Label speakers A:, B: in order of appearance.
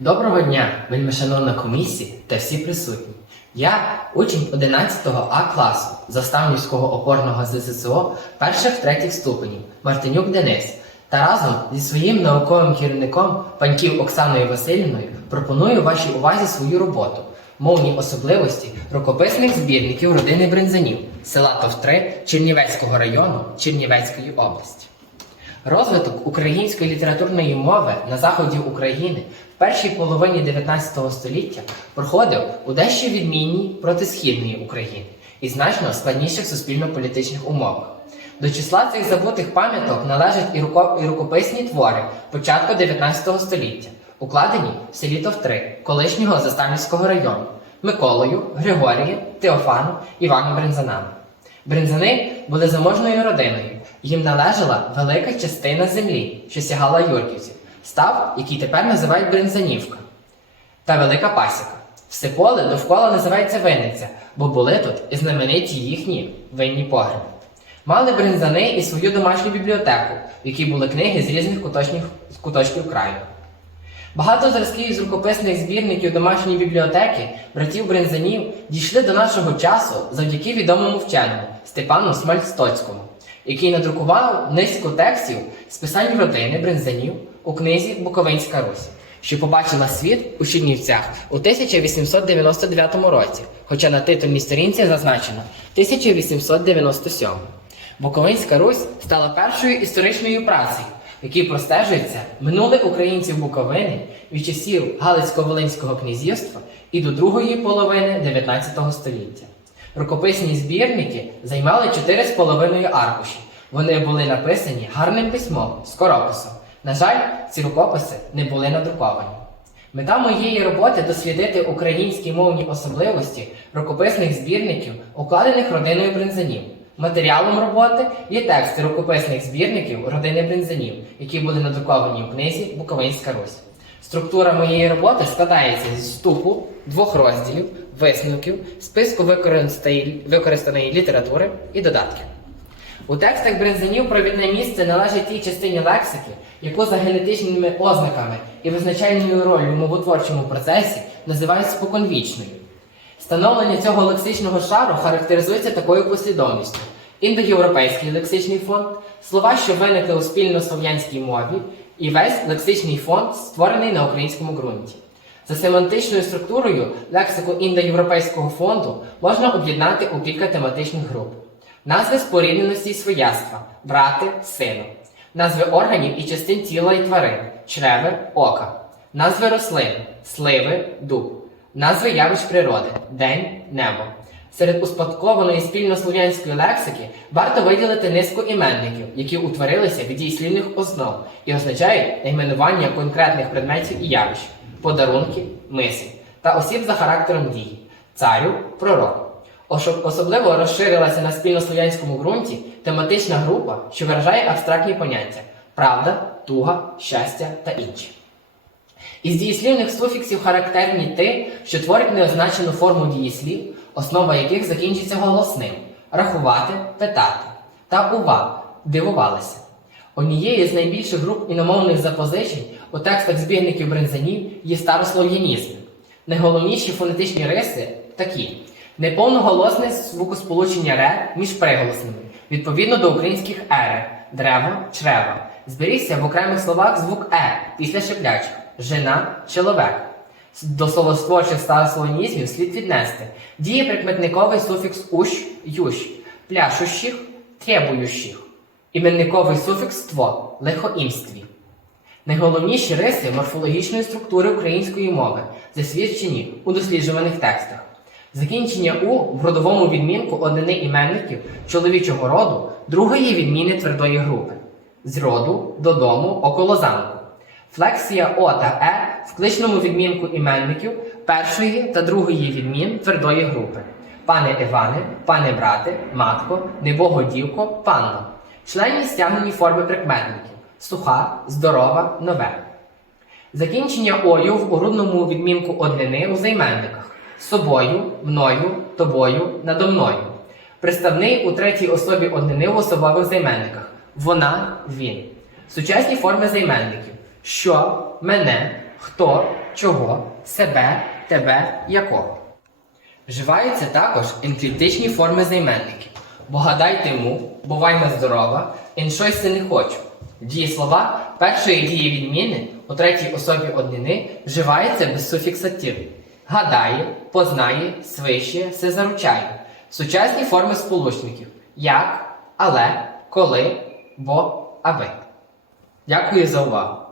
A: Доброго дня, вельмишановна комісія та всі присутні. Я учень 11 А класу Заставнівського опорного ЗССО перших третіх ступенів Мартинюк Денис та разом зі своїм науковим керівником паньків Оксаною Васильівною пропоную вашій увазі свою роботу. Мовні особливості рукописних збірників родини Бринзанів села Товтри Чернівецького району Чернівецької області. Розвиток української літературної мови на заході України в першій половині 19 століття проходив у дещо відмінній проти східної України і значно складніших суспільно-політичних умовах. До числа цих забутих пам'яток належать і, рукописні твори початку 19 століття, укладені в селі Товтри колишнього Заставницького району Миколою, Григорієм, Теофаном, Іваном Бринзанами. Бринзани були заможною родиною. Їм належала велика частина землі, що сягала Юрківців, став, який тепер називають Бринзанівка, та велика пасіка. Все поле довкола називається Винниця, бо були тут і знамениті їхні винні погреби. Мали бринзани і свою домашню бібліотеку, в якій були книги з різних куточків краю. Багато зразків з рукописних збірників домашньої бібліотеки братів Бринзанів дійшли до нашого часу завдяки відомому вченому Степану Смальстоцькому, який надрукував низку текстів з писань родини Бринзанів у книзі Буковинська Русь, що побачила світ у Чернівцях у 1899 році, хоча на титульній сторінці зазначено 1897. Буковинська Русь стала першою історичною працею, в якій простежується минуле українців Буковини від часів Галицько-Волинського князівства і до другої половини 19 століття. Рукописні збірники займали 4,5 аркуші. Вони були написані гарним письмом, скорописом. На жаль, ці рукописи не були надруковані. Мета моєї роботи дослідити українські мовні особливості рукописних збірників, укладених родиною бринзанів. Матеріалом роботи є тексти рукописних збірників родини бринзанів, які були надруковані у книзі Буковинська Русь. Структура моєї роботи складається зі вступу, двох розділів, висновків, списку використаної, використаної літератури і додатків. У текстах бринзанів провідне місце належить тій частині лексики, яку за генетичними ознаками і визначальною ролью в мовотворчому процесі називають споконвічною. Становлення цього лексичного шару характеризується такою послідовністю: індоєвропейський лексичний фонд, слова, що виникли у спільнослов'янській мові, і весь лексичний фонд, створений на українському ґрунті. За семантичною структурою лексику індоєвропейського фонду можна об'єднати у кілька тематичних груп: назви спорідненості і свояства, брати, сину, назви органів і частин тіла і тварин, чреви, ока, назви рослин, сливи, дуб, назви явищ природи, день, небо. Серед успадкованої спільнослов'янської лексики варто виділити низку іменників, які утворилися від дієслівних основ і означають найменування конкретних предметів і явищ, подарунки, мислі та осіб за характером дії, царю, пророк. Особливо розширилася на спільнослов'янському ґрунті тематична група, що виражає абстрактні поняття правда, туга, щастя та інші. Із дієслівних суфіксів характерні ті, що творять неозначену форму дієслів, основа яких закінчиться голосним рахувати, питати та ува дивувалися. Однією з найбільших груп іномовних запозичень у текстах збірників бринзанів є старослов'янізми. Найголовніші фонетичні риси такі: неповноголосне звукосполучення ре між приголосними, відповідно до українських ере, древо, чрева. Зберігся в окремих словах звук е після шиплячих жена, чоловік. До словостворчих старослов'янізмів слід віднести дієприкметниковий суфікс ущ, ющ, пляшущих, требуючих, іменниковий суфікс ство, лихоімстві. Найголовніші риси морфологічної структури української мови засвідчені у досліджуваних текстах. Закінчення у в родовому відмінку однини іменників чоловічого роду другої відміни твердої групи з роду додому около замку. Флексія О та Е в кличному відмінку іменників першої та другої відмін твердої групи. Пане Іване, пане брате, матко, небого дівко, панно. Членні стягнені форми прикметників суха, здорова, нове. Закінчення ою в урудному відмінку однини у займенниках собою, мною, тобою, надо мною. Приставний у третій особі однини в особових займенниках вона, він. Сучасні форми займенників що, мене, хто, чого, себе, тебе, якого. Вживаються також інклітичні форми займенників. Бо гадайте му, буваймо здорова, іншойся не хочу. Дієслова першої дії відміни у третій особі однини вживаються без суфіксативу. Гадає, познає, свище, все заручає. Сучасні форми сполучників як, але, коли, бо, аби. Дякую за увагу.